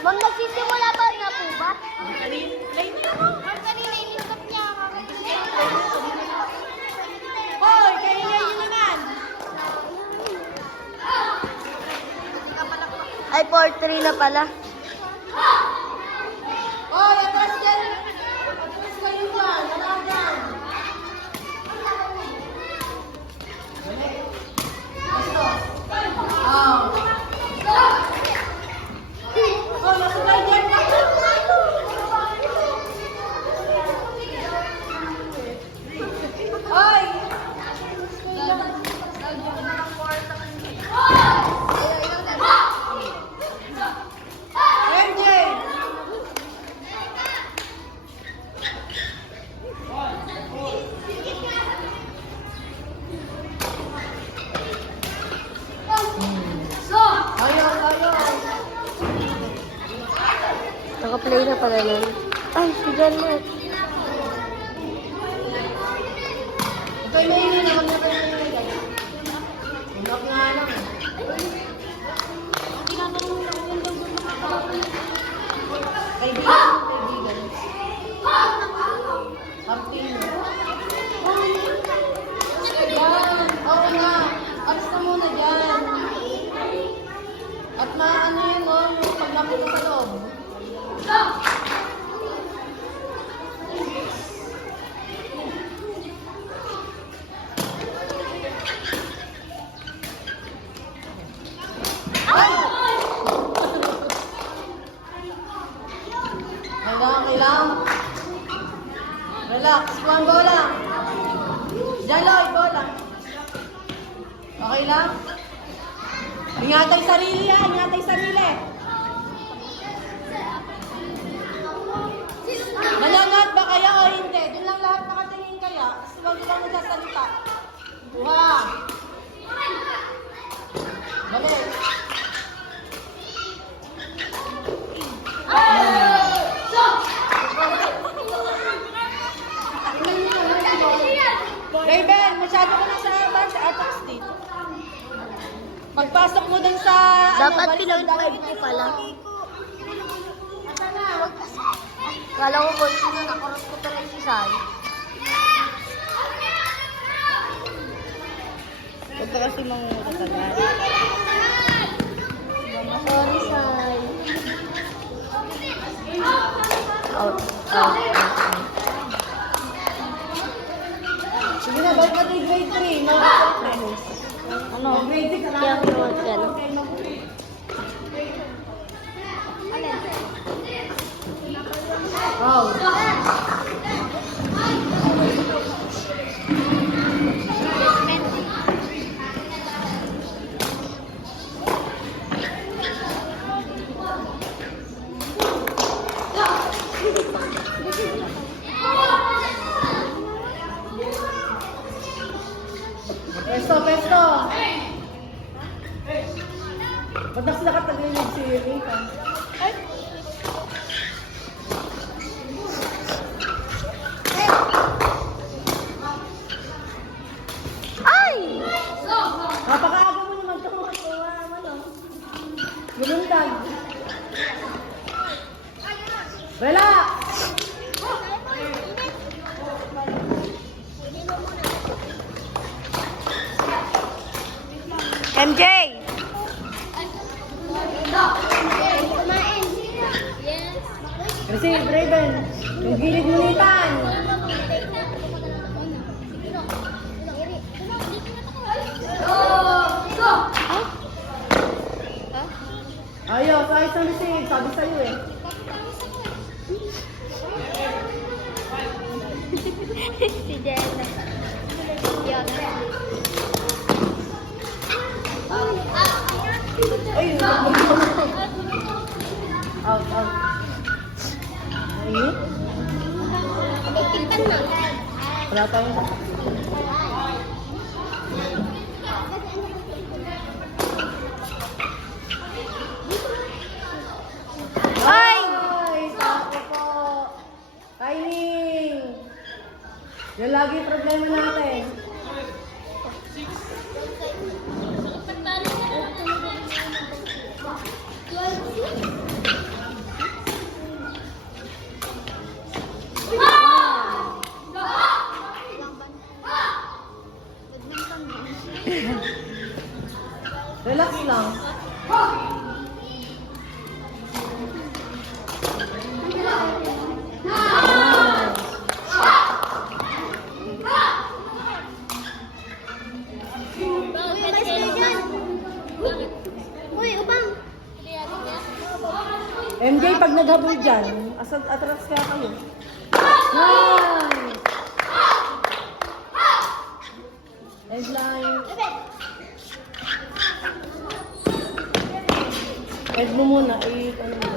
Ma'am, nagsisimula pa na po ba? Ma'am, kanina in-stop niya. Hoy, kanina yun naman. Ay, 4-3 na pala. Hoy, atras dyan. Atras kayo dyan. Wala dyan. Basta. Oh, nasabay dyan na. Hoy! MJ! Naka-play na pala nun. Ay, si John Mark. Ikaw yung maingay na. Huwag na kayo maingay. Huwag nga lang. Kaibigan. Martino. Yan. Oo nga. Alis na muna dyan. At maano yun, no? Yung pag napunta sa loob. Kailangan. Relax. Kuhan bola. Diyan, Lloyd. Bola. Okay lang? Ingatay sarili yan. Ingatay sarili. Nanangat ba kaya o hindi? Doon lang lahat nakatingin kaya. Huwag lang nagsasalita. Buha. Balik. Raven, masyado ko na sa bus, Apex State. Pagpasok mo dun sa... Dapat pinag-5 ko pala. Kala ko kung sino nakurot ko pala si Sai. Huwag ka kasi mangungutagal. Sorry, Sai. Out. Out. Sige na, balik ka tayo grade 3. Mga Ano? grade 6 Kaya kinuha ka na. Wow. Pesto. Ba't na sila katagalinig si Rita? Ay! Napakaaga mo naman ito. Gulundag. Relax! MJ! Receive, Raven. Yung gilid mo nitan. Ayos, ayos ang receive. Sabi sa'yo eh. Si Jenna. Yan. Ay, out, out. Ay, wala tayong... Ay! Ay, sako po. Timing. Yan lagi yung problema natin. Relax lang. Uy, alis kayo dyan. Uy, upang. MJ, pag naghabol dyan, atras kaya kayo. Nice! Headline. Head mo muna.